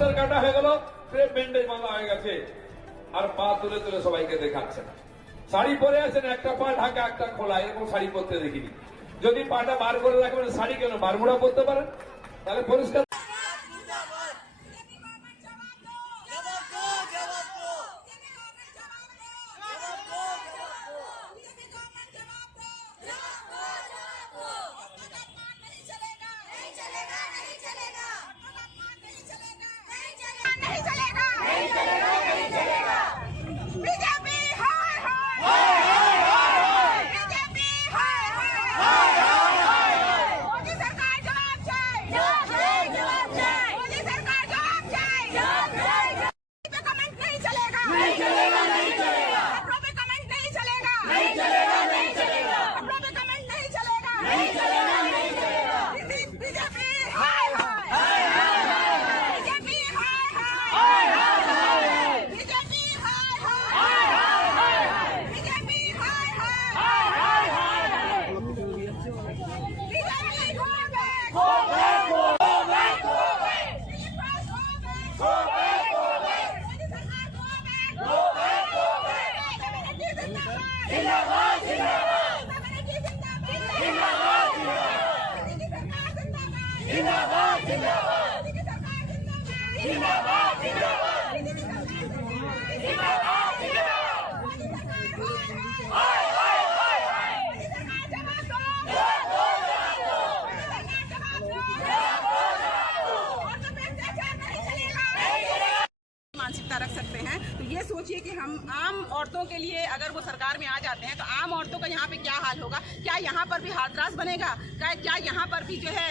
কাটা হয়ে গেল, ব্যান্ডেজ বাঁধা হয়ে গেছে, আর পা তুলে তুলে সবাইকে দেখাচ্ছেন। শাড়ি পরে আছেন, একটা পা ঢাকা একটা খোলা, এরকম শাড়ি পরতে দেখিনি। যদি পাটা বার করে রাখবেন, শাড়ি কেন বারমুড়া পরতে পারেন, তাহলে পরিষ্কার। मानसिकता रख सकते हैं, तो ये सोचिए कि हम आम औरतों के लिए अगर वो सरकार में आ जाते हैं तो आम औरतों का यहाँ पे क्या हाल होगा। क्या यहाँ पर भी हाथरास बनेगा? क्या यहाँ पर भी जो है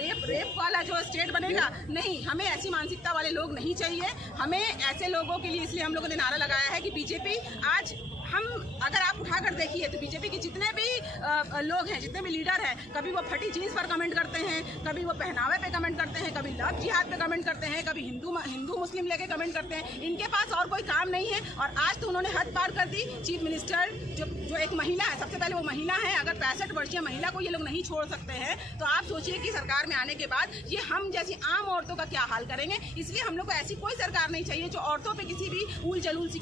रेप वाला जो स्टेट बनेगा? नहीं, हमें ऐसी मानसिकता वाले लोग नहीं चाहिए। हमें ऐसे लोगों के लिए इसलिए हम लोगों ने नारा लगाया है कि बीजेपी आज हम अगर आप उठाकर देखिए तो बीजेपी के जितने भी लोग हैं, जितने भी लीडर हैं, कभी वो फटी जीन्स पर कमेंट करते हैं, कभी वो पहनावे पे कमेंट करते हैं, कभी लव जिहाद पे कमेंट करते हैं, कभी हिंदू मुस्लिम लेके कमेंट करते हैं। इनके पास और कोई काम नहीं है। और आज तो उन्होंने हद पार कर दी। चीफ मिनिस्टर जो एक महिला है, सबसे पहले वो महिला है, अगर 65 वर्षीय महिला को ये लोग नहीं छोड़ सकते हैं तो आप सोचिए कि सरकार में आने के बाद ये हम जैसी आम औरतों का क्या हाल करेंगे। इसलिए हम लोग को ऐसी कोई सरकार नहीं चाहिए जो औरतों पर किसी भी ऊल जलूल सी